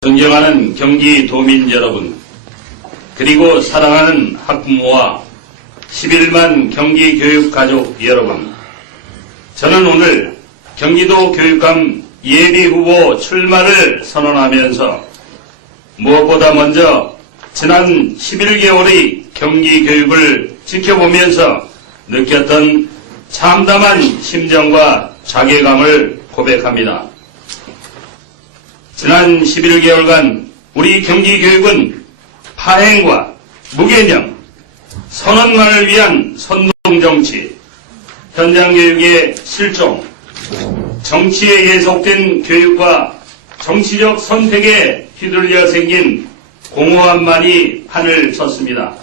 존경하는 경기도민 여러분, 그리고 사랑하는 학부모와 11만 경기교육가족 여러분, 저는 오늘 경기도 교육감 예비후보 출마를 선언하면서 무엇보다 먼저 지난 11개월의 경기교육을 지켜보면서 느꼈던 참담한 심정과 자괴감을 고백합니다. 지난 11개월간 우리 경기교육은 파행과 무개념, 선언만을 위한 선동정치, 현장교육의 실종, 정치에 계속된 교육과 정치적 선택에 휘둘려 생긴 공허함만이 판을 쳤습니다.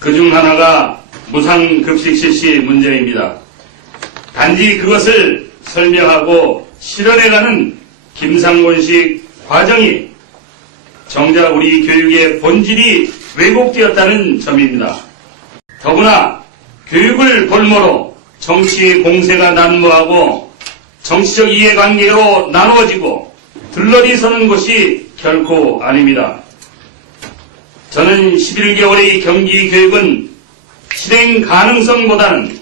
그중 하나가 무상급식 실시 문제입니다. 단지 그것을 설명하고 실현해가는 김상곤식 과정이 정작 우리 교육의 본질이 왜곡되었다는 점입니다. 더구나 교육을 볼모로 정치 공세가 난무하고 정치적 이해관계로 나누어지고 들러리 서는 것이 결코 아닙니다. 저는 11개월의 경기교육은 실행 가능성보다는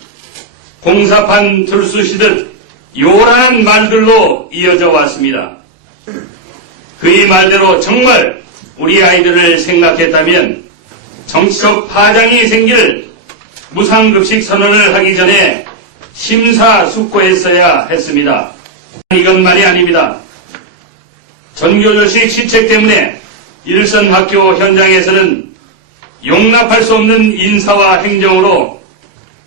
공사판 들쑤시듯 요란한 말들로 이어져 왔습니다. 그의 말대로 정말 우리 아이들을 생각했다면 정치적 파장이 생길 무상급식 선언을 하기 전에 심사숙고했어야 했습니다. 이것만이 아닙니다. 전교조식 시책 때문에 일선 학교 현장에서는 용납할 수 없는 인사와 행정으로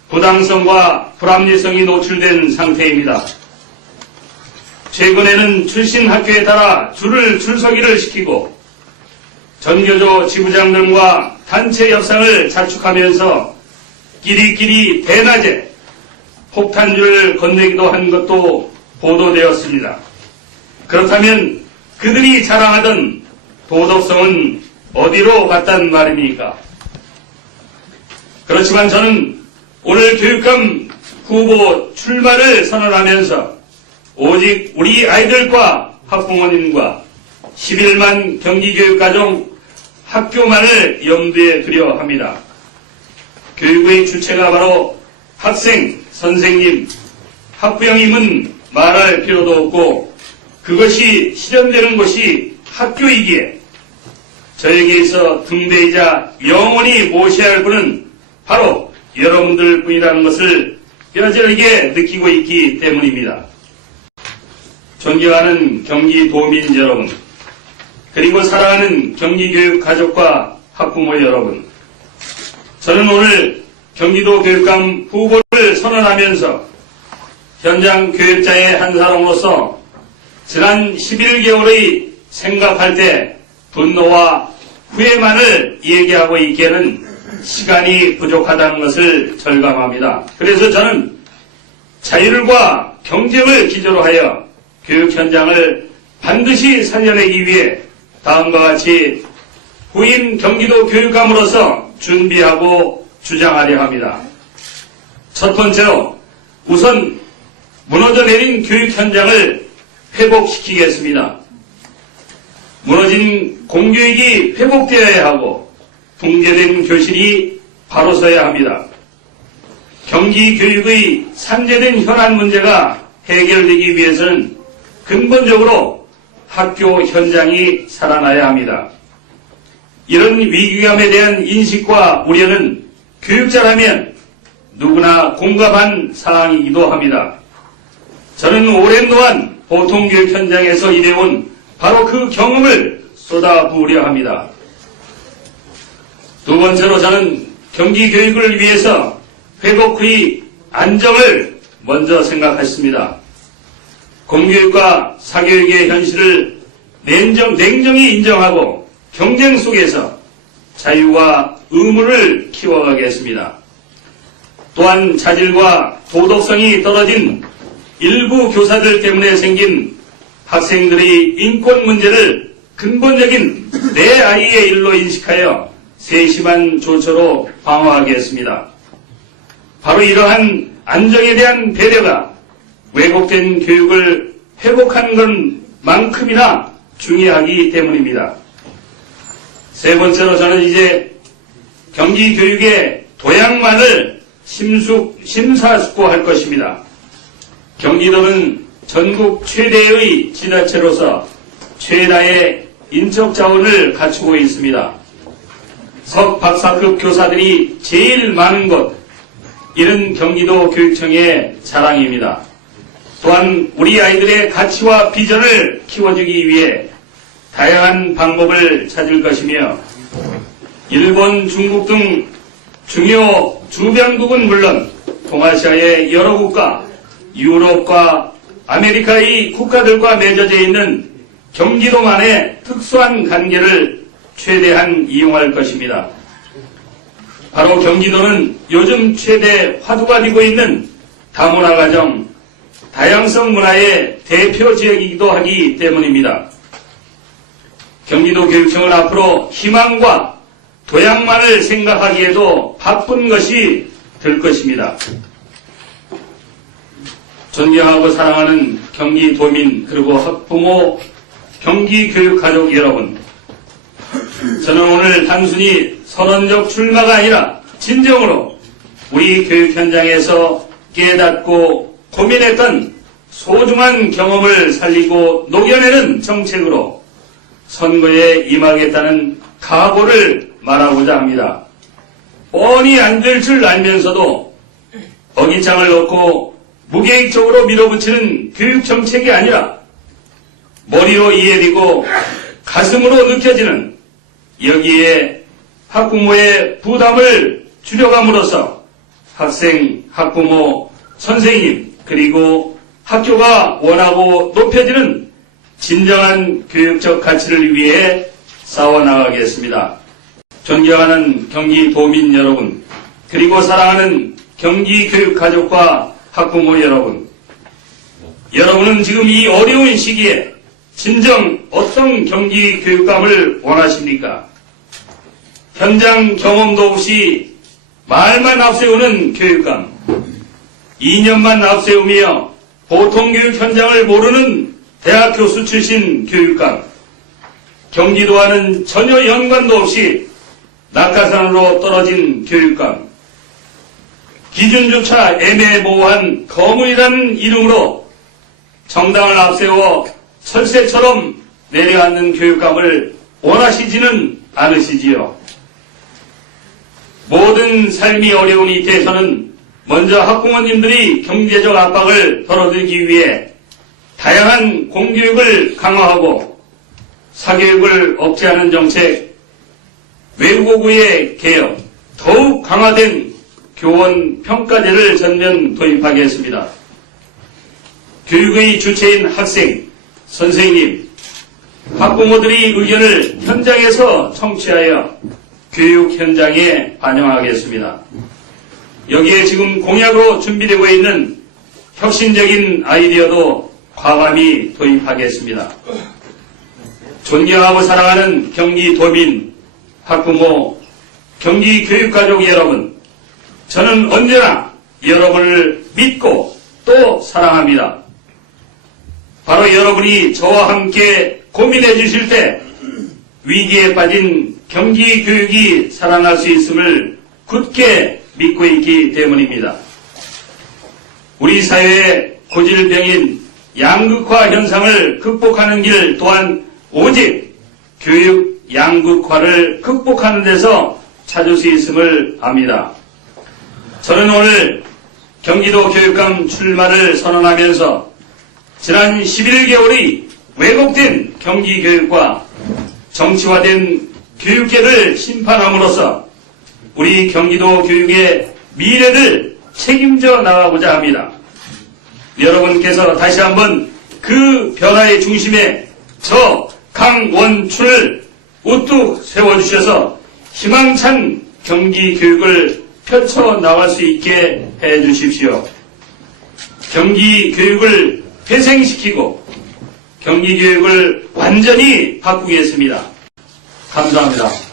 부당성과 불합리성이 노출된 상태입니다. 최근에는 출신 학교에 따라 줄서기를 시키고 전교조 지부장들과 단체 협상을 자축하면서 끼리끼리 대낮에 폭탄주를 건네기도 한 것도 보도되었습니다. 그렇다면 그들이 자랑하던 도덕성은 어디로 갔단 말입니까? 그렇지만 저는 오늘 교육감 후보 출마를 선언하면서 오직 우리 아이들과 학부모님과 11만 경기교육가족 학교만을 염두에 두려 합니다. 교육의 주체가 바로 학생, 선생님, 학부형임은 말할 필요도 없고 그것이 실현되는 것이 학교이기에 저에게 있어 등대이자 영원히 모셔야 할 분은 바로 여러분들 뿐이라는 것을 뼈저리게 느끼고 있기 때문입니다. 존경하는 경기도민 여러분, 그리고 사랑하는 경기교육 가족과 학부모 여러분, 저는 오늘 경기도 교육감 후보를 선언하면서 현장 교육자의 한 사람으로서 지난 11개월의 생각할 때 분노와 후회만을 얘기하고 있기에는 시간이 부족하다는 것을 절감합니다. 그래서 저는 자율과 경쟁을 기조로 하여 교육 현장을 반드시 살려내기 위해 다음과 같이 후임 경기도 교육감으로서 준비하고 주장하려 합니다. 첫 번째로 우선 무너져 내린 교육 현장을 회복시키겠습니다. 무너진 공교육이 회복되어야 하고 붕괴된 교실이 바로 서야 합니다. 경기교육의 산재된 현안 문제가 해결되기 위해서는 근본적으로 학교 현장이 살아나야 합니다. 이런 위기감에 대한 인식과 우려는 교육자라면 누구나 공감한 사항이기도 합니다. 저는 오랜 동안 보통교육 현장에서 일해온 바로 그 경험을 쏟아부으려 합니다. 두 번째로 저는 경기교육을 위해서 회복 후의 안정을 먼저 생각했습니다. 공교육과 사교육의 현실을 냉정히 인정하고 경쟁 속에서 자유와 의무를 키워가겠습니다. 또한 자질과 도덕성이 떨어진 일부 교사들 때문에 생긴 학생들의 인권 문제를 근본적인 내 아이의 일로 인식하여 세심한 조처로 방어하겠습니다. 바로 이러한 안정에 대한 배려가 왜곡된 교육을 회복하는 것만큼이나 중요하기 때문입니다. 세 번째로 저는 이제 경기교육의 도약만을 심사숙고할 것입니다. 경기도는 전국 최대의 지자체로서 최다의 인적 자원을 갖추고 있습니다. 석 박사급 교사들이 제일 많은 곳, 이는 경기도 교육청의 자랑입니다. 또한 우리 아이들의 가치와 비전을 키워주기 위해 다양한 방법을 찾을 것이며 일본, 중국 등 중요 주변국은 물론 동아시아의 여러 국가, 유럽과 아메리카의 국가들과 맺어져 있는 경기도만의 특수한 관계를 최대한 이용할 것입니다. 바로 경기도는 요즘 최대 화두가 되고 있는 다문화 가정, 다양성 문화의 대표 지역이기도 하기 때문입니다. 경기도 교육청은 앞으로 희망과 도약만을 생각하기에도 바쁜 것이 될 것입니다. 존경하고 사랑하는 경기도민 그리고 학부모, 경기교육가족 여러분, 저는 오늘 단순히 선언적 출마가 아니라 진정으로 우리 교육 현장에서 깨닫고 고민했던 소중한 경험을 살리고 녹여내는 정책으로 선거에 임하겠다는 각오를 말하고자 합니다. 뻔히 안 될 줄 알면서도 어깃장을 놓고 무계획적으로 밀어붙이는 교육정책이 아니라 머리로 이해되고 가슴으로 느껴지는, 여기에 학부모의 부담을 줄여감으로써 학생, 학부모, 선생님 그리고 학교가 원하고 높여지는 진정한 교육적 가치를 위해 싸워나가겠습니다. 존경하는 경기도민 여러분, 그리고 사랑하는 경기교육가족과 학부모 여러분, 여러분은 지금 이 어려운 시기에 진정 어떤 경기교육감을 원하십니까? 현장 경험도 없이 말만 앞세우는 교육감, 2년만 앞세우며 보통교육 현장을 모르는 대학 교수 출신 교육감, 경기도와는 전혀 연관도 없이 낙하산으로 떨어진 교육감, 기준조차 애매모호한 거물이라는 이름으로 정당을 앞세워 철새처럼 내려앉는 교육감을 원하시지는 않으시지요. 모든 삶이 어려운 이때에서는 먼저 학부모님들이 경제적 압박을 덜어들기 위해 다양한 공교육을 강화하고 사교육을 억제하는 정책, 외국어구의 개혁, 더욱 강화된 교원 평가제를 전면 도입하겠습니다. 교육의 주체인 학생, 선생님, 학부모들의 의견을 현장에서 청취하여 교육 현장에 반영하겠습니다. 여기에 지금 공약으로 준비되고 있는 혁신적인 아이디어도 과감히 도입하겠습니다. 존경하고 사랑하는 경기도민, 학부모, 경기교육가족 여러분, 저는 언제나 여러분을 믿고 또 사랑합니다. 바로 여러분이 저와 함께 고민해 주실 때 위기에 빠진 경기교육이 살아날 수 있음을 굳게 믿고 있기 때문입니다. 우리 사회의 고질병인 양극화 현상을 극복하는 길 또한 오직 교육 양극화를 극복하는 데서 찾을 수 있음을 압니다. 저는 오늘 경기도 교육감 출마를 선언하면서 지난 11개월의 왜곡된 경기교육과 정치화된 교육계를 심판함으로써 우리 경기도 교육의 미래를 책임져 나가고자 합니다. 여러분께서 다시 한번 그 변화의 중심에 저 강원춘을 우뚝 세워주셔서 희망찬 경기교육을 펼쳐나갈 수 있게 해주십시오. 경기교육을 회생시키고 경기교육을 완전히 바꾸겠습니다. 감사합니다.